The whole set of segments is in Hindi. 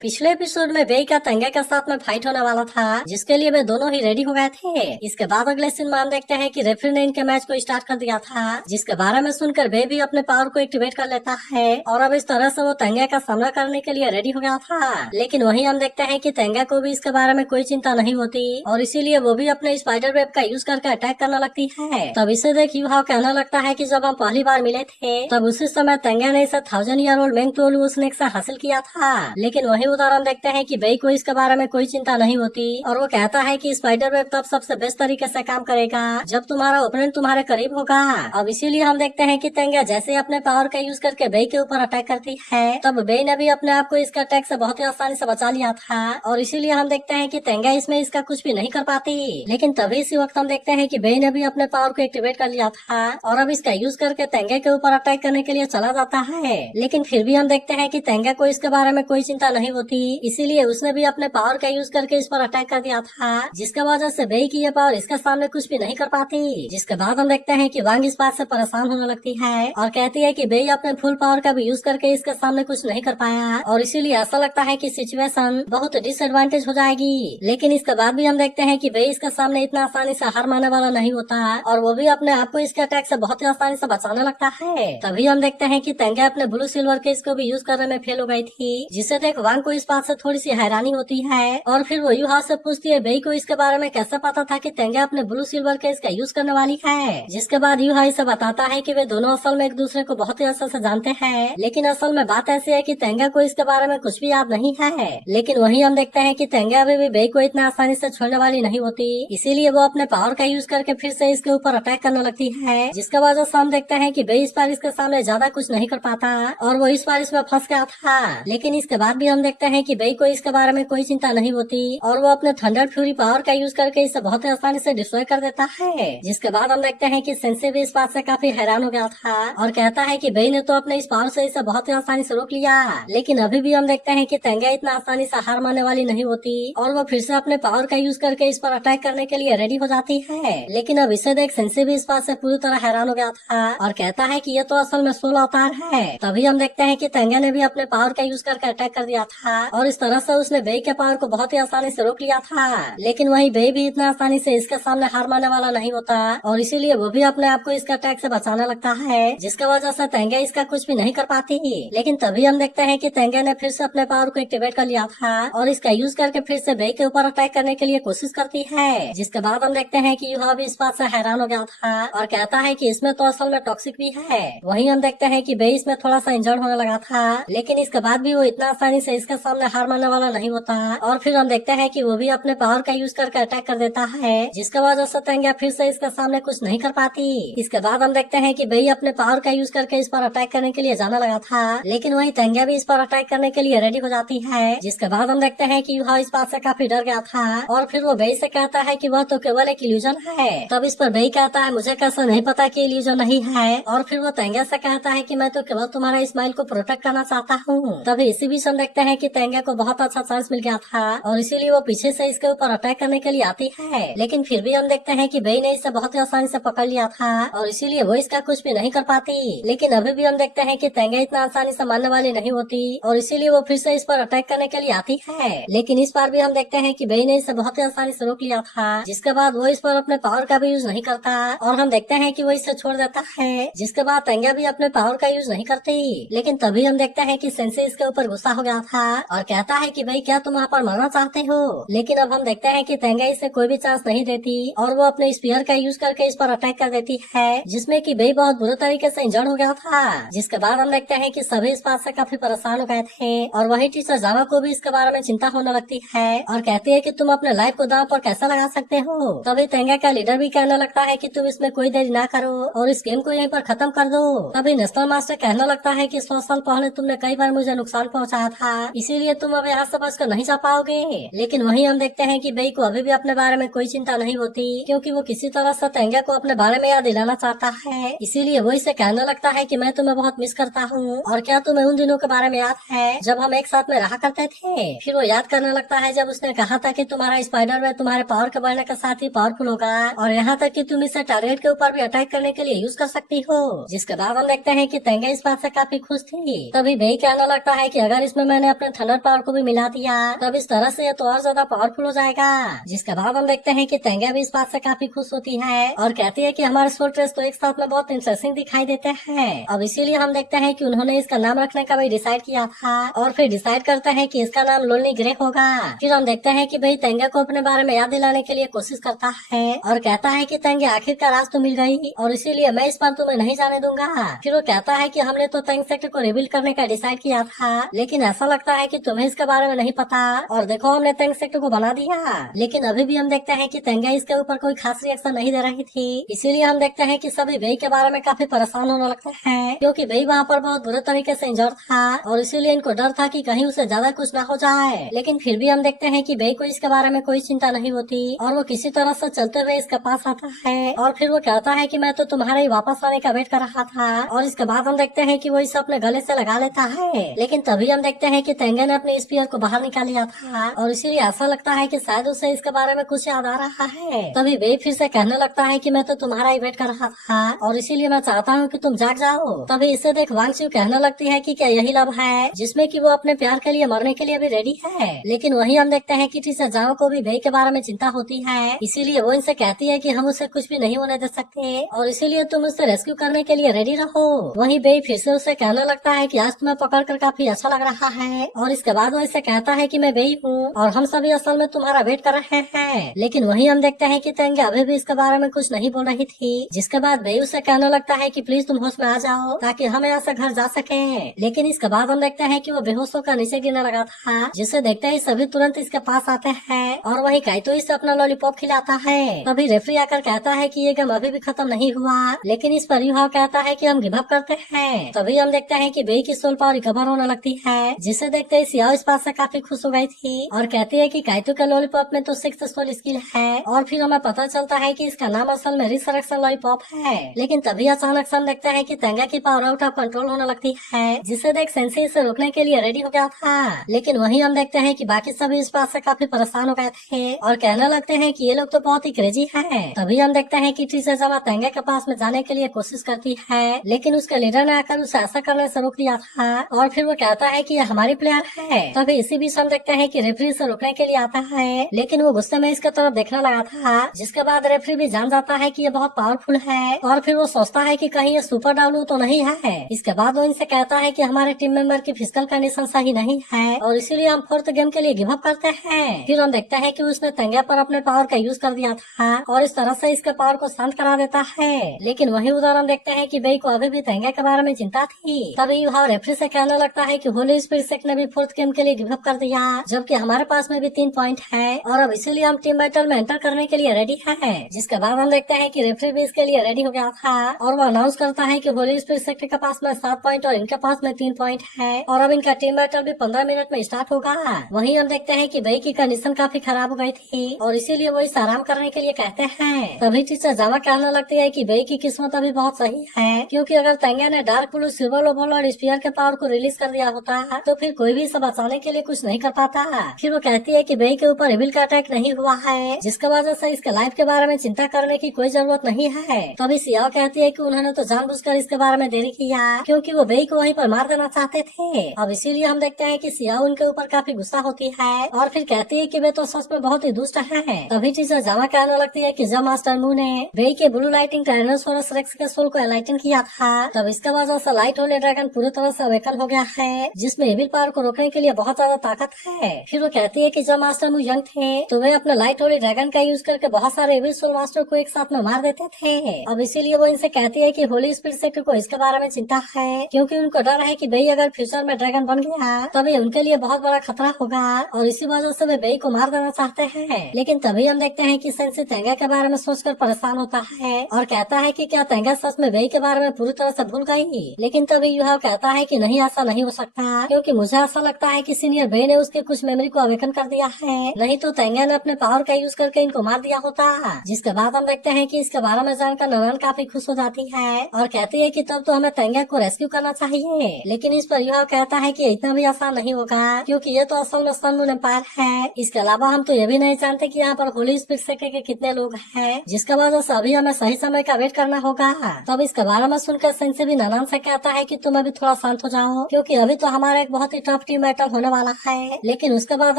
पिछले एपिसोड में वेई का तेंगा के साथ में फाइट होने वाला था, जिसके लिए वे दोनों ही रेडी हो गए थे। इसके बाद अगले सीन में हम देखते हैं कि रेफरी ने इनके मैच को स्टार्ट कर दिया था, जिसके बारे में सुनकर वे भी अपने पावर को एक्टिवेट कर लेता है और अब इस तरह से वो तेंगा का सामना करने के लिए रेडी हो गया था। लेकिन वहीं हम देखते हैं कि तेंगा को भी इसके बारे में कोई चिंता नहीं होती और इसीलिए वो भी अपने स्पाइडर वेब का यूज करके अटैक करने लगती है। तब इसे देख यूहाओ कहने लगता है कि जब हम पहली बार मिले थे तब उसी समय तेंगा ने इसे 1000 ईयर ओल्ड मेंगतोलू स्नेक से हासिल किया था। लेकिन वही उधर हम देखते हैं कि वेई को इसके बारे में कोई चिंता नहीं होती और वो कहता है कि स्पाइडर वेब तब सबसे बेस्ट तरीके से काम करेगा जब तुम्हारा ओपोनेंट तुम्हारे करीब होगा। अब इसीलिए हम देखते हैं कि तेंगा जैसे अपने पावर का यूज करके वेई के ऊपर अटैक करती है, तब वेई ने भी अपने आप को इसका अटैक से बहुत ही आसानी से बचा लिया था और इसीलिए हम देखते हैं कि तेंगा इसमें इसका कुछ भी नहीं कर पाती। लेकिन तभी इसी वक्त हम देखते हैं कि वेई ने भी अपने पावर को एक्टिवेट कर लिया था और अब इसका यूज करके तेंगा के ऊपर अटैक करने के लिए चला जाता है। लेकिन फिर भी हम देखते हैं कि तेंगा को इसके बारे में कोई चिंता नहीं होती, इसीलिए उसने भी अपने पावर का यूज करके इस पर अटैक कर दिया था, जिसके वजह से वेई की ये पावर इसके सामने कुछ भी नहीं कर पाती। जिसके बाद हम देखते हैं कि वांग इस बात से परेशान होने लगती है और कहती है कि वेई अपने फुल पावर का भी यूज करके इसके सामने कुछ नहीं कर पाया और इसीलिए ऐसा लगता है कि सिचुएशन बहुत डिसएडवांटेज हो जाएगी। लेकिन इसके बाद भी हम देखते हैं कि वेई इसके सामने इतना आसानी से हार मानने वाला नहीं होता और वो भी अपने आप को इसके अटैक से बहुत ही आसानी से बचाने लगता है। तभी हम देखते हैं कि तेंगा अपने ब्लू सिल्वर केस को भी यूज करने में फेल हो गई थी, जिसे देख वांग को इस बात से थोड़ी सी हैरानी होती है और फिर वो यूहा से पूछती है वेई को इसके बारे में कैसे पता था कि तेंगा अपने ब्लू सिल्वर केस का यूज करने वाली है। जिसके बाद यूहा इसे बताता है कि वे दोनों असल में एक दूसरे को बहुत ही अच्छे से जानते हैं, लेकिन असल में बात ऐसी है कि तेंगा को इसके बारे में कुछ भी याद नहीं है। लेकिन वहीं हम देखते हैं कि तेंगा अभी भी वेई को इतना आसानी से छोड़ने वाली नहीं होती, इसीलिए वो अपने पावर का यूज करके फिर से इसके ऊपर अटैक करने लगती है, जिसके वजह से हम देखते हैं कि वेई इस बार इसके सामने ज्यादा कुछ नहीं कर पाता और वो इस बार इसमें फंस गया था। लेकिन इसके बाद भी हम देखते हैं कि वेई को इसके बारे में कोई चिंता नहीं होती और वो अपने थंडर फ्यूरी पावर का यूज करके इसे बहुत ही आसानी से डिस्ट्रॉय कर देता है। जिसके बाद हम देखते हैं कि सेंसे भी इस बात से काफी हैरान हो गया था और कहता है कि वेई ने तो अपने इस पावर से इसे बहुत ही आसानी से रोक लिया। लेकिन अभी भी हम देखते हैं कि तेंगा इतना आसानी से हार मानने वाली नहीं होती और वो फिर से अपने पावर का यूज करके इस पर अटैक करने के लिए रेडी हो जाती है। लेकिन अब इसे देख सेंसे भी इस बात से पूरी तरह हैरान हो गया था और कहता है कि ये तो असल में सोल अवतार है। तभी हम देखते हैं कि तेंगा ने भी अपने पावर का यूज करके अटैक कर दिया था और इस तरह से उसने वेई के पावर को बहुत ही आसानी से रोक लिया था। लेकिन वही वेई भी इतना आसानी से इसके सामने हार मानने वाला नहीं होता और इसीलिए वो भी अपने आप को इसके अटैक से बचाने लगता है, जिसके वजह से तेंगा इसका कुछ भी नहीं कर पाती। लेकिन तभी हम देखते हैं कि तेंगा ने फिर से अपने पावर को एक्टिवेट कर लिया था और इसका यूज करके फिर से वेई के ऊपर अटैक करने के लिए कोशिश करती है। जिसके बाद हम देखते हैं कि यूहा भी इस बात से हैरान हो गया था और कहता है कि इसमें तो असल में टॉक्सिक भी है। वहीं हम देखते हैं कि वेई इसमें थोड़ा सा इंजर्ड होने लगा था, लेकिन इसके बाद भी वो इतना आसानी से इसके सामने हार मानने वाला नहीं होता और फिर हम देखते हैं कि वो भी अपने पावर का यूज करके अटैक कर देता है, जिसके वजह से तेंगा फिर से इसके सामने कुछ नहीं कर पाती। इसके बाद हम देखते हैं कि वेई अपने पावर का यूज करके इस पर अटैक करने के लिए जाने लगा था, लेकिन वही तेंगा भी इस पर अटैक करने के लिए रेडी हो जाती है। जिसके बाद हम देखते हैं कि यूहा इस बात से काफी डर गया था और फिर वो वेई से कहता है कि वह तो केवल एक इल्यूजन है। तब इस पर वेई कहता है मुझे कैसे नहीं पता कि इल्यूजन नहीं है और फिर वो तेंगा से कहता है कि मैं तो केवल तुम्हारा स्माइल को प्रोटेक्ट करना चाहता हूँ। तभी इसी बीच हम देखते हैं कि तेंगा को बहुत अच्छा चांस मिल गया था और इसीलिए वो पीछे से इसके ऊपर अटैक करने के लिए आती है। लेकिन फिर भी हम देखते हैं कि वेई ने इसे बहुत ही आसानी से पकड़ लिया था और इसीलिए वो इसका कुछ भी नहीं कर पाती। लेकिन अभी भी हम देखते हैं कि तेंगा इतना आसानी से मारने वाली नहीं होती और इसीलिए वो फिर से इस पर अटैक करने के लिए आती है। लेकिन इस बार भी हम देखते हैं कि वेई ने इसे बहुत ही आसानी से रोक लिया था, जिसके बाद वो इस पर अपने पावर का भी यूज नहीं करता और हम देखते हैं कि वो इसे छोड़ देता है। जिसके बाद तेंगा भी अपने पावर का यूज नहीं करती। लेकिन तभी हम देखते हैं कि सेंसे इसके ऊपर गुस्सा हो गया था और कहता है कि भाई क्या तुम वहाँ पर मरना चाहते हो। लेकिन अब हम देखते हैं कि तेंगा इसे कोई भी चांस नहीं देती और वो अपने स्पीयर का यूज करके इस पर अटैक कर देती है, जिसमें कि वेई बहुत बुरे तरीके से इंजर्ड हो गया था। जिसके बाद हम देखते हैं कि सभी इस बात से काफी परेशान हो गए थे और वही टीचर जावा को भी इसके बारे में चिंता होने लगती है और कहती है कि तुम अपने लाइफ को दांव पर कैसे लगा सकते हो। तभी तेंगा का लीडर भी कहने लगता है कि तुम इसमें कोई देरी ना करो और इस गेम को यहीं पर खत्म कर दो। तभी नेशनल मास्टर कहने लगता है कि 100 साल पहले तुमने कई बार मुझे नुकसान पहुंचाया था, इसीलिए तुम अब यहाँ से बचकर नहीं जा पाओगे। लेकिन वहीं हम देखते हैं कि वेई को अभी भी अपने बारे में कोई चिंता नहीं होती, क्योंकि वो किसी तरह से तेंगा को अपने बारे में याद दिलाना चाहता है। इसीलिए वो इसे कहने लगता है कि मैं तुम्हें बहुत मिस करता हूँ और क्या तुम्हें उन दिनों के बारे में याद है जब हम एक साथ में रहा करते थे। फिर वो याद करने लगता है जब उसने कहा था कि तुम्हारा स्पाइडर वेब तुम्हारे पावर के बढ़ने के साथ ही पावरफुल होगा और यहाँ तक कि तुम इसे टारगेट के ऊपर भी अटैक करने के लिए यूज कर सकती हो। जिसके बाद हम देखते हैं कि तेंगा इस बात से काफी खुश थी। तभी वेई कहने लगता है कि अगर इसमें मैंने अपने अपने थंडर पावर को भी मिला दिया। तब इस तरह से ये तो और ज्यादा पावरफुल हो जाएगा। जिसके बाद हम देखते हैं कि तेंगा भी इस बात से काफी खुश होती है और कहती है कि हमारे सोल्जर्स तो एक साथ में बहुत इंटरेस्टिंग दिखाई देते हैं। अब इसीलिए हम देखते हैं कि उन्होंने इसका नाम रखने का भी डिसाइड किया था और फिर डिसाइड करता है कि इसका नाम लोनली ग्रे होगा। फिर हम देखते हैं कि भाई तेंगा को अपने बारे में याद दिलाने के लिए कोशिश करता है और कहता है कि तेंगे आखिरकार आज तो मिल गई और इसीलिए मैं इस बार तुम्हें नहीं जाने दूंगा। फिर वो कहता है कि हमने तो तेंग सेक्टर को रिवील करने का डिसाइड किया था, लेकिन ऐसा लगता है कि तुम्हें इसके बारे में नहीं पता और देखो हमने तेंग सेक्टर को बना दिया। लेकिन अभी भी हम देखते हैं कि तेंगा इसके ऊपर कोई खास रिएक्शन नहीं दे रही थी। इसीलिए हम देखते हैं कि सभी वेई के बारे में काफी परेशान होने लगते हैं क्योंकि वेई वहाँ पर बहुत बुरे तरीके से इंजर्ड था और इसीलिए इनको डर था कि कहीं उसे ज्यादा कुछ ना हो जाए। लेकिन फिर भी हम देखते हैं कि वेई को इसके बारे में कोई चिंता नहीं होती और वो किसी तरह से चलते हुए इसके पास आता है और फिर वो कहता है कि मैं तो तुम्हारे ही वापस आने का वेट कर रहा था और इसके बाद हम देखते हैं कि वो इसे अपने गले से लगा लेता है। लेकिन तभी हम देखते हैं कि तेंगा ने अपने स्पीयर को बाहर निकाल लिया था और इसीलिए ऐसा लगता है कि शायद उसे इसके बारे में कुछ याद आ रहा है। तभी वे फिर से कहने लगता है कि मैं तो तुम्हारा ही वेट कर रहा था और इसीलिए मैं चाहता हूँ कि तुम जाग जाओ। तभी इसे देख वांगचू कहने लगती है कि क्या यही लव है जिसमें कि वो अपने प्यार के लिए मरने के लिए भी रेडी है। लेकिन वही हम देखते हैं कि टीचर जाओ को भी वे के बारे में चिंता होती है, इसीलिए वो इनसे कहती है कि हम उसे कुछ भी नहीं होने दे सकते और इसीलिए तुम उसे रेस्क्यू करने के लिए रेडी रहो। वहीं बे फिर से उसे कहने लगता है कि आज तुम्हें पकड़ कर काफी अच्छा लग रहा है और इसके बाद वो इसे कहता है कि मैं बेई हूँ और हम सभी असल में तुम्हारा वेट कर रहे हैं। लेकिन वहीं हम देखते हैं कि तेंगे अभी भी इसके बारे में कुछ नहीं बोल रही थी। जिसके बाद बे उसे कहने लगता है कि प्लीज तुम होश में आ जाओ ताकि हम यहाँ से घर जा सके। लेकिन इसके बाद हम देखते हैं कि वो बेहोश होकर नीचे गिरने लगा था, जिसे देखते ही सभी तुरंत इसके पास आते हैं और वहीं काइतो इसे अपना लॉलीपॉप खिलाता है। तभी रेफरी आकर कहता है कि ये गेम अभी भी खत्म नहीं हुआ, लेकिन इस पर युहाव कहता है कि हम गिव अप करते हैं। तभी हम देखते हैं कि बेई की सोल पावर रिकवर होने लगती है, जिसे देखते ही सियाओ इस बात से काफी खुश हो गई थी और कहती है कि काइतो के लॉलीपॉप में तो 6th सोल स्किल है और फिर हमें पता चलता है कि इसका नाम असल में रिसरेक्शन लॉलीपॉप है। लेकिन तभी अचानक से हम देखते हैं कि तेंगा की पावर आउट ऑफ कंट्रोल होने लगती है, जिसे देख सेंसी इसे रोकने के लिए रेडी हो गया था। लेकिन वहीं हम देखते हैं कि बाकी सभी इस बात से काफी परेशान हो गए थे और कहने लगते हैं कि ये लोग तो बहुत ही क्रेजी है। तभी हम देखते हैं कि टीचर तेंगा के पास में जाने के लिए कोशिश करती है, लेकिन उसके लीडर ने आकर उसे ऐसा करने से रोक दिया था और फिर वो कहता है कि ये हमारी प्लेयर है। तभी इसी बीच हम देखते हैं कि रेफरी से रोकने के लिए आता है, लेकिन वो गुस्से में इसके तरफ देखने लगा था। जिसके बाद रेफरी भी जान जाता है कि ये बहुत पावरफुल है और फिर वो सोचता है कि कहीं ये सुपर डाउनू तो नहीं है। इसके बाद वो इनसे कहता है कि हमारे टीम मेंबर की फिजिकल कंडीशन सही नहीं है और इसीलिए हम 4th गेम के लिए गिव अप करते हैं। फिर हम देखते हैं कि उसने तेंगा पर अपने पावर का यूज कर दिया था और इस तरह से इसके पावर को शांत करा देता है। लेकिन वही उधर हम देखते हैं कि बेई को अभी भी तेंगा के बारे में चिंता थी। तभी युहाव रेफरी से कहने लगता है कि होली स्पिरिट सेक्ट ने भी 4th गेम के लिए गिव अप कर दिया, जबकि हमारे पास में भी 3 पॉइंट है और अब इसीलिए हम टीम बैटल में एंटर करने के लिए रेडी है। जिसके बाद हम देखते हैं कि रेफरी भी इसके लिए रेडी हो गया था और वो अनाउंस करता है कि होली स्पिरिट सेक्ट के पास में 7 पॉइंट और इनके पास में 3 पॉइंट है और अब इनका टीम बैटल भी 15 मिनट में स्टार्ट होगा। वहीं हम देखते हैं कि बेई की कंडीशन काफी खराब हो गई थी और इसीलिए वो इसे आराम करने के लिए कहते हैं। तभी टीचर जावा कहने लगती है कि बेई की किस्मत अभी बहुत सही है, क्योंकि अगर तेंगा ने डार्क ब्लू, सिल्वर लोबल और स्पीयर के पावर को रिलीज कर दिया होता तो फिर कोई भी इसे बचाने के लिए कुछ नहीं कर पाता। फिर वो कहती है कि बेई के ऊपर एविल का अटैक नहीं हुआ है, जिसकी वजह से इसके लाइफ के बारे में चिंता करने की कोई जरूरत नहीं है। तभी सियाओ कहती है कि उन्होंने तो जानबूझकर इसके बारे में देरी किया, क्योंकि वो बेई को वहीं पर मार देना चाहते थे। अब इसीलिए हम देखते हैं कि सियाओ उनके ऊपर काफी गुस्सा होती है और फिर कहती है कि वे तो सच में बहुत ही दुष्ट है। तभी टीचर जावा कहने लगती है कि जब मास्टर मू ने बेई के ब्लू लाइटिंग टायरानोसोरस रेक्स के सोल को एलाइटन किया था, तब इसके वजह से लाइट होली ड्रैगन पूरी तरह से अवेकन हो गया है, जिसमें एविल पावर को रोकने के लिए बहुत ज्यादा ताकत है। फिर वो कहती है कि जब मास्टर मू यंग थे तो वे अपने लाइट होली ड्रैगन का यूज करके बहुत सारे एविल सोल मास्टर को एक साथ में मार देते थे। अब इसीलिए वो इनसे कहती है कि होली स्पिरिट सेक्टर को इसके बारे में चिंता है, क्योंकि उनको डर है कि बेई अगर फ्यूचर में ड्रैगन बन गया तब ये उनके लिए बहुत बड़ा खतरा होगा और इसी वजह से वे बेई को मार देना चाहते हैं। लेकिन तभी हम देखते हैं कि सेंसी तेंगा के बारे में सोचकर परेशान होता है और कहता है कि क्या तेंगा सच में बेई के बारे में पूरी तरह से भूल गई। लेकिन तभी युहाव कहता है कि नहीं, ऐसा नहीं हो सकता, क्योंकि मुझे ऐसा लगता है कि सीनियर बेई ने उसके कुछ मेमोरी को अवेकन कर दिया है, नहीं तो तेंगा ने अपने पावर का यूज करके इनको मार दिया होता। जिसके बाद हम देखते हैं कि इसके बारे में जानकर ननन काफी खुश हो जाती है और कहती है कि तब तो हमें तेंगा को रेस्क्यू करना चाहिए। लेकिन इस पर युहाव कहता है कि इतना भी आसान नहीं होगा, क्योंकि ये तो असल में सन मून एम्पायर है। इसके अलावा हम तो ये भी नहीं जानते कि यहाँ पर होली स्पिरिट सेक्टर के कितने लोग हैं, जिसका वजह से अभी हमें सही समय का वेट करना होगा। तब इसके बारे में सुनकर सेंसी भी ननन से कहता है कि तुम अभी थोड़ा शांत हो जाओ, क्योंकि अभी तो हमारा एक बहुत ही टफ ऑफ टीम बैटल होने वाला है, लेकिन उसके बाद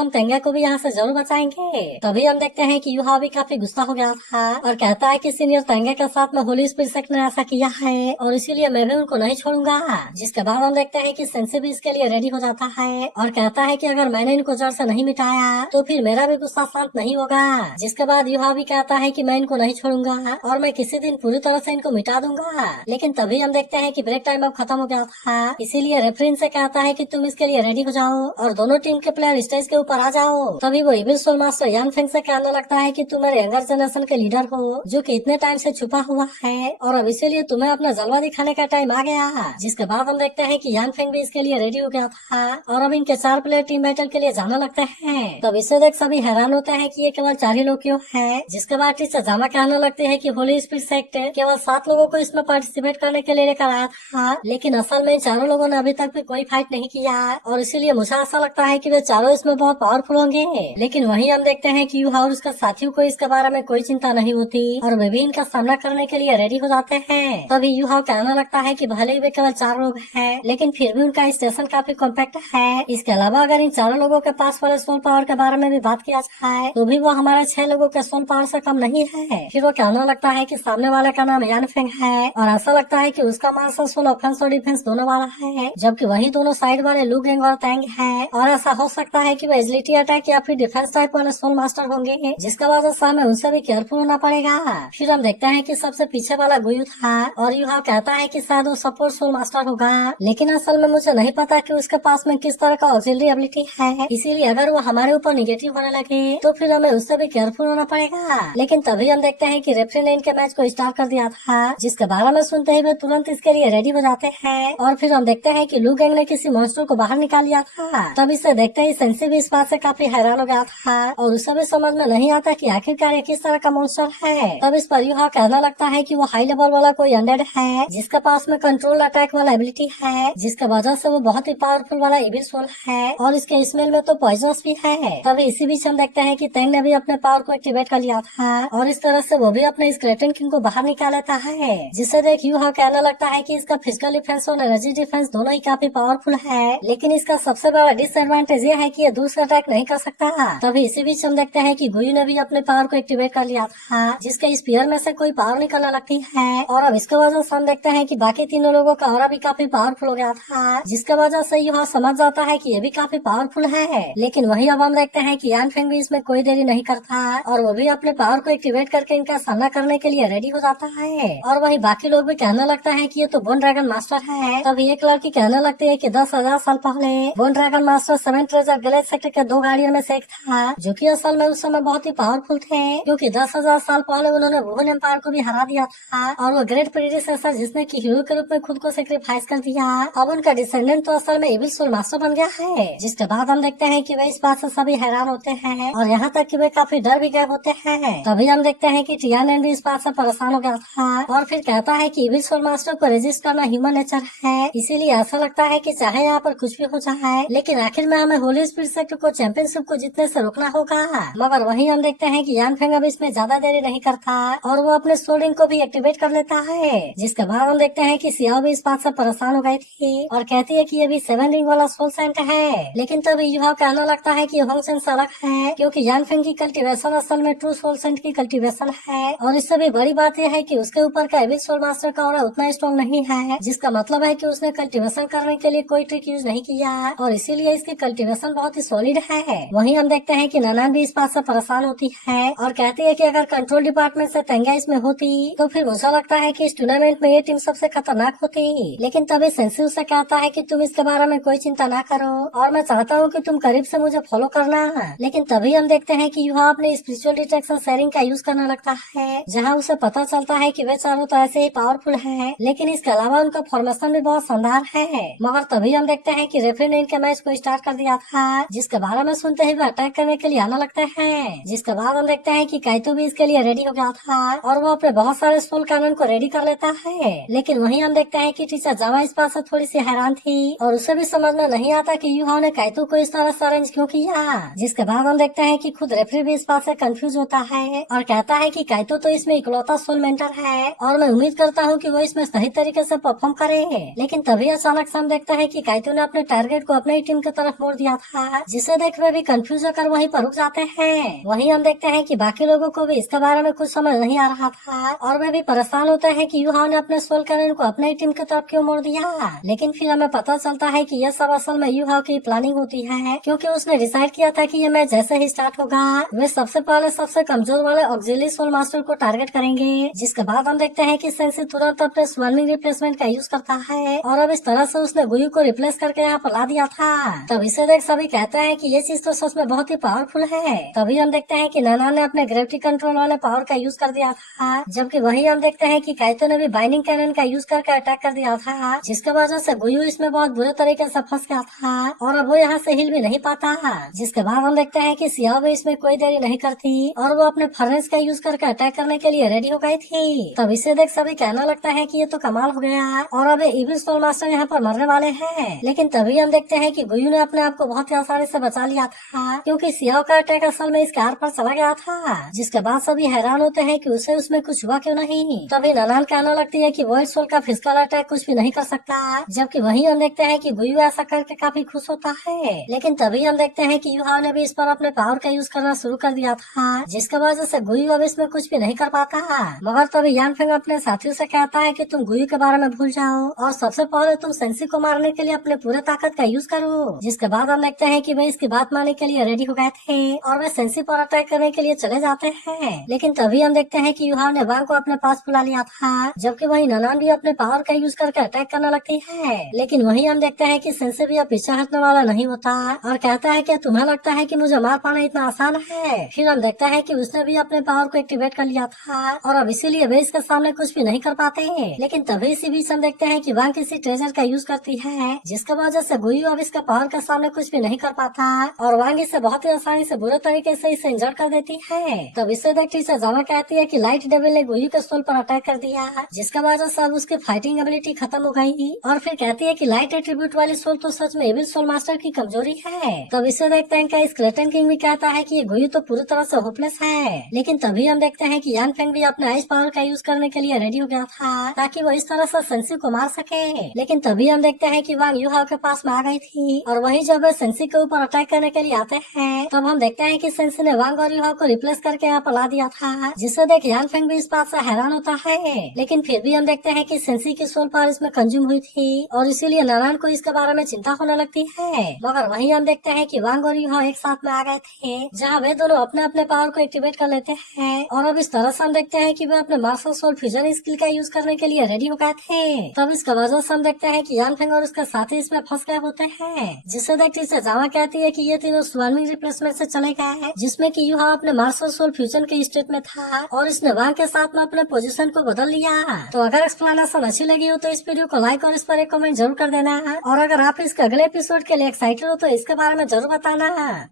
हम तेंगे को भी यहाँ से जरूर बचाएंगे। तभी हम देखते हैं कि यूहा भी काफी गुस्सा हो गया था और कहता है कि सीनियर तेंगे के साथ में होली स्पिरिट सेक्ट ने ऐसा किया है और इसीलिए मैं भी उनको नहीं छोड़ूंगा। जिसके बाद हम देखते हैं कि सेंसी भी इसके लिए रेडी हो जाता है और कहता है कि अगर मैंने इनको जड़ से नहीं मिटाया तो फिर मेरा भी गुस्सा शांत नहीं होगा। जिसके बाद यूहा भी कहता है कि मैं इनको नहीं छोड़ूंगा और मैं किसी दिन पूरी तरह से इनको मिटा दूंगा। लेकिन तभी हम देखते हैं कि ब्रेक टाइम अब खत्म हो गया था, इसीलिए रेफरी से कहता है कि तुम इसके लिए रेडी हो जाओ और दोनों टीम के प्लेयर स्टेज के ऊपर आ जाओ। तभी वो इविल सोल मास्टर यान फेंग से कहने लगता है कि तुम मेरे यंगर जनरेशन के लीडर हो जो कि इतने टाइम से छुपा हुआ है और अब इसीलिए तुम्हें अपना जलवा दिखाने का टाइम आ गया। जिसके बाद हम देखते हैं कि यान फेंग भी इसके लिए रेडी हो गया था और अब इनके 4 प्लेयर टीम बैटल के लिए जाने लगते हैं। तब इसे देख सभी हैरान होते हैं कि ये केवल 4 ही लोग क्यों है। जिसके बाद टीचर जामा कहने लगते हैं कि होली स्पिरिट सेक्ट केवल 7 लोगों को इसमें पार्टिसिपेट करने के लिए लेकर आया था, लेकिन असल में इन चारों लोगों ने अभी तक भी कोई फाइट नहीं किया और इसीलिए मुझे ऐसा लगता है कि वे चारों इसमें बहुत पावरफुल होंगे। लेकिन वहीं हम देखते हैं कि यूहा और उसके साथियों को इसके बारे में कोई चिंता नहीं होती और वे भी इनका सामना करने के लिए रेडी हो जाते हैं। तभी यूहा कहने लगता है कि भले ही वे केवल 4 लोग हैं, लेकिन फिर भी उनका स्टेशन काफी कॉम्पैक्ट है। इसके अलावा अगर इन चारों लोगों के पास वाले सोल पावर के बारे में भी बात किया जाए तो भी वो हमारे 6 लोगों के सोल पावर से कम नहीं है। फिर वो कहने लगता है कि सामने वाले का नाम यान फेंग है और ऐसा लगता है कि उसका मार्शल सोल ऑफेंस और डिफेंस दोनों वाला है, जबकि वही दोनों साइड वाले लू गैंग और तैंग है और ऐसा हो सकता है कि वे एजिलिटी अटैक या फिर डिफेंस टाइप वाले सोल मास्टर होंगे, जिसका वजह से हमें उनसे भी केयरफुल होना पड़ेगा। फिर हम देखते हैं कि सबसे पीछे वाला गुयू था और यूहा कहता है कि शायद वो सपोर्ट सोल मास्टर होगा, लेकिन असल में मुझे नहीं पता कि उसके पास में किस तरह का ऑक्सिलरी एबिलिटी है, इसीलिए अगर वो हमारे ऊपर निगेटिव होने लगे तो फिर हमें उससे भी केयरफुल होना पड़ेगा। लेकिन तभी हम देखते हैं कि रेफरी ने इनके मैच को स्टार्ट कर दिया था, जिसके बारे में सुनते ही वे तुरंत इसके लिए रेडी हो जाते हैं और फिर हम देखते हैं कि लू गैंग ने किसी मॉन्स्टर को बाहर निकाल लिया था। तब इसे देखते ही सेंसी भी इस बात से काफी हैरान हो गया था और उसे भी समझ में नहीं आता कि आखिरकार ये किस तरह का मॉन्स्टर है। तब इस पर यूहा कहने लगता है कि वो हाई लेवल वाला कोई अनडेड है जिसके पास में कंट्रोल अटैक वाला एबिलिटी है, जिसके वजह से वो बहुत ही पावरफुल वाला इविल सोल है और इसके स्मेल में तो पॉइजनस भी है। तभी इसी बीच हम देखते हैं कि तेंग ने भी अपने पावर को एक्टिवेट कर लिया था और इस तरह से वो भी अपने स्केलेटन किंग को बाहर निकाल लेता है, जिसे देख यूहा कहने लगता है कि इसका फिजिकल डिफेंस और एनर्जी डिफेंस दोनों ही काफी पावरफुल है, लेकिन इसका सबसे बड़ा डिसएडवांटेज ये है कि ये दूर से अटैक नहीं कर सकता। तभी इसी बीच हम देखते हैं कि गुयू ने भी अपने पावर को एक्टिवेट कर लिया था, जिसके स्पीयर में से कोई पावर निकलने लगती है और अब इसके वजह से हम देखते हैं कि बाकी तीनों लोगों का ऑरा भी काफी पावरफुल हो गया था, जिसके वजह से यूहा समझ जाता है कि ये भी काफी पावरफुल है। लेकिन वही अब हम देखते हैं कि यान फेंग भी इसमें कोई देरी नहीं करता और वो भी अपने पावर को एक्टिवेट करके इनका सामना करने के लिए रेडी हो जाता है और वही बाकी लोग भी कहने लगता है कि ये तो बोन ड्रैगन मास्टर है। तभी एक लड़की कहने लगती है कि 10,000 साल पहले bone dragon master 7 treasure गैलेक्स sector के 2 गाड़ियों में से एक था, जो कि असल में उस समय बहुत ही पावरफुल थे, क्योंकि 10,000 साल पहले उन्होंने वुहन एम्पायर को भी हरा दिया था और वो ग्रेट प्रीडिसेसर जिसने की हीरो के रूप में खुद को सेक्रीफाइस कर दिया, अब उनका डिसेंडेंट तो असल में इविल सोल मास्टर बन गया है। जिसके बाद हम देखते हैं कि वे इस बात से सभी हैरान होते हैं और यहाँ तक कि वे काफी डर भी गए होते हैं। तभी हम देखते हैं कि टियानन भी इस बात से परेशान हो गया था और फिर कहता है कि इविल सोल मास्टर को रेजिस्ट करना ह्यूमन नेचर है, इसीलिए ऐसा लगता है कि चाहे यहाँ पर कुछ भी हो जाए लेकिन आखिर में हमें होली स्पिरिट सेक्टर को चैंपियनशिप को जीतने से रोकना होगा। मगर वहीं हम देखते हैं कि यान फेंग अब इसमें ज्यादा देरी नहीं करता और वो अपने सोल्डिंग को भी एक्टिवेट कर लेता है। जिसके बाद हम देखते हैं कि सियाओ भी इस बात से परेशान हो गई थी और कहती है कि ये भी 7 रिंग वाला सोल सेंट है, लेकिन तभी युवा कहने लगता है कि होंग सेंट अलग है, क्योंकि यान फेंग की कल्टीवेशन असल में ट्रू सोल सेंट की कल्टीवेशन है और इससे भी बड़ी बात यह है कि उसके ऊपर का एविल सोल मास्टर का ऑरा उतना स्ट्रॉन्ग नहीं है, जिसका मतलब है कि उसने कल्टीवेशन करने के लिए कोई ट्रिक यूज नहीं किया और इसीलिए इसकी कल्टीवेशन बहुत ही सॉलिड है। वहीं हम देखते हैं कि ननान भी इस बात से परेशान होती है और कहती है कि अगर कंट्रोल डिपार्टमेंट से तेंगा इसमें होती तो फिर मुझे लगता है कि इस टूर्नामेंट में ये टीम सबसे खतरनाक होती। लेकिन तभी सेंसी उससे कहता है कि तुम इसके बारे में कोई चिंता ना करो और मैं चाहता हूँ कि तुम करीब से मुझे फॉलो करना। लेकिन तभी हम देखते हैं कि युवा अपने स्पिरिचुअल डिटेक्शन शेयरिंग का यूज करने लगता है, जहाँ उसे पता चलता है कि वे चारों तो ऐसे ही पावरफुल हैं, लेकिन इसके अलावा उनका फॉर्मेशन भी बहुत शानदार है। मगर तभी हम देखते हैं कि रेफरी ने इनके मैच को स्टार्ट कर दिया था, जिसके बारे में सुनते ही वे अटैक करने के लिए आने लगते हैं। जिसके बाद हम देखते हैं कि काइतो भी इसके लिए रेडी हो गया था और वो अपने बहुत सारे सोल कैनन को रेडी कर लेता है। लेकिन वहीं हम देखते हैं कि टीचर जावा इस बात से थोड़ी सी हैरान थी और उसे भी समझ में नहीं आता कि युहा ने काइतो को इस तरह से अरेंज क्यों किया। जिसके बाद हम देखते हैं कि खुद रेफरी भी इस बात से कंफ्यूज होता है और कहता है कि काइतो तो इसमें इकलौता सोल मेंटर है और मैं उम्मीद करता हूँ कि वो इसमें सही तरीके से परफॉर्म करे। लेकिन तभी अचानक से हम देखते हैं कि काइतो ने अपने टारगेट टारगेट को अपनी टीम की तरफ मोड़ दिया था, जिसे देख वे भी कंफ्यूज होकर वहीं पर रुक जाते हैं। वहीं हम देखते हैं कि बाकी लोगों को भी इसके बारे में कुछ समझ नहीं आ रहा था और वे भी परेशान होते हैं कि यूहाओ ने अपने सोल कैनन को अपनी टीम की तरफ क्यों मोड़ दिया। लेकिन फिर हमें पता चलता है कि यह सब असल में यूहाओ की प्लानिंग होती है, क्योंकि उसने डिसाइड किया था कि ये मैच जैसे ही स्टार्ट होगा वे सबसे पहले सबसे कमजोर वाले ऑक्सिलरी सोल मास्टर को टारगेट करेंगे। जिसके बाद हम देखते हैं कि सेंसी तुरंत अपने स्वर्मिंग रिप्लेसमेंट का यूज करता है और अब इस तरह से उसने गुयू को रिप्लेस करके यहाँ पर ला दिया था। तब इसे देख सभी कहते हैं कि ये चीज तो सच में बहुत ही पावरफुल है। तभी हम देखते हैं कि नाना ने अपने ग्रेविटी कंट्रोल वाले पावर का यूज कर दिया था, जबकि वही हम देखते हैं कि काइतो ने भी बाइंडिंग कैनन का यूज करके अटैक कर दिया था, जिसके वजह से गुयू इसमें बहुत बुरे तरीके से फंस गया था और अब वो यहाँ से हिल भी नहीं पाता। जिसके बाद हम देखते हैं कि सियाओ भी इसमें कोई देरी नहीं करती और वो अपने फर्नेस का यूज करके अटैक करने के लिए रेडी हो गई थी। तब इसे देख सभी कहना लगता है कि ये तो कमाल हो गया और अब इविल सोल मास्टर यहाँ पर मरने वाले हैं। लेकिन तभी हम देखते हैं कि गुयू ने अपने आप को बहुत ही आसानी से बचा लिया था, क्योंकि सियाओ का अटैक असल में इसके आर पर चला गया था। जिसके बाद सभी हैरान होते हैं कि उसे उसमें कुछ हुआ क्यों नहीं। तभी ननान कहने लगती है कि वॉइड सोल का फिजिकल अटैक कुछ भी नहीं कर सकता, जबकि वही हम देखते हैं कि गुयू ऐसा करके काफी खुश होता है। लेकिन तभी हम देखते हैं कि यूहाओ ने भी इस पर अपने पावर का यूज करना शुरू कर दिया था, जिसके वजह से गुयू अब इसमें कुछ भी नहीं कर पाता। मगर तभी यानफेंग अपने साथियों से कहता है कि तुम गुयू के बारे में भूल जाओ और सबसे पहले तुम सेंसी को मारने के लिए अपने पूरे ताकत का यूज करो। जिसके बाद हम देखते हैं कि वे इसकी बात मानने के लिए रेडी हो गए थे और वे सेंसी पर अटैक करने के लिए चले जाते हैं। लेकिन तभी हम देखते हैं कि यूहाओ ने वांग को अपने पास बुला लिया था, जबकि वही ननान भी अपने पावर का यूज करके अटैक करने लगती है। लेकिन वही हम देखते हैं कि सेंसी भी अब पीछे हटने वाला नहीं होता और कहता है कि तुम्हें लगता है कि मुझे मार पाना इतना आसान है। फिर हम देखते हैं कि उसने भी अपने पावर को एक्टिवेट कर लिया था और अब इसीलिए वे इसके सामने कुछ भी नहीं कर पाते। लेकिन तभी इसी बीच हम देखते हैं कि वांग किसी ट्रेजर का यूज करती है, जिसके वजह से गुयू अब इसके पावर के सामने कुछ भी नहीं कर पाता और वांग इसे बहुत ही आसानी से बुरे तरीके से इसे इंजर्ड कर देती है। तब इसे देखते से जामा कहती है कि लाइट डेविल ने गुयू के सोल पर अटैक कर दिया, जिसके वजह से अब उसकी फाइटिंग एबिलिटी खत्म हो गई और फिर कहती है कि लाइट एट्रीब्यूट वाली सोल तो सच में एविल सोल मास्टर की कमजोरी है। तब इसे देखते हैं कि स्केलेटन किंग भी कहता है कि ये गुयू तो पूरी तरह से होपलेस है। लेकिन तभी हम देखते हैं कि यानफेंग भी अपने आइस पावर का यूज करने के लिए रेडी हो गया था, ताकि वो इस तरह से सेंसी को मार सके। लेकिन तभी हम देखते हैं कि वांग यूहाओ के पास में आ गई थी और वही जब वे सेंसी के ऊपर अटैक करने के लिए आते हैं, तब हम देखते हैं कि सेंसी ने वांग और यूहाओ को रिप्लेस करके यहाँ पर ला दिया था, जिससे देख यानफेंग भी इस बात से हैरान होता है। लेकिन फिर भी हम देखते हैं कि सेंसी की सोल पावर इसमें कंज्यूम हुई थी और इसीलिए नानान को इसके बारे में चिंता होने लगती है। मगर वहीं हम देखते हैं कि वांग और यूहाओ एक साथ में आ गए थे, जहाँ वे दोनों अपने अपने पावर को एक्टिवेट कर लेते हैं और अब इस तरह से हम देखते हैं कि वे अपने मार्शल सोल फ्यूजन स्किल का यूज करने के लिए रेडी हो गए थे। तब इसका वजह से हम देखते हैं कि यानफेंग और उसके साथी इसमें फंस गए होते हैं, जिससे देखते इसे जामा कहती है कि ये तीनों स्वर्मिंग रिप्लेसमेंट से चले गए हैं, जिसमें कि यूहाओ अपने मार्शल सोल फ्यूजन के स्टेट में था और इसने वांग के साथ में अपने पोजीशन को बदल लिया। तो अगर एक्सप्लेनेशन अच्छी लगी हो तो इस वीडियो को लाइक और इस पर एक कमेंट जरूर कर देना और अगर आप इसके अगले एपिसोड के लिए एक्साइटेड हो तो इसके बारे में जरूर बताना।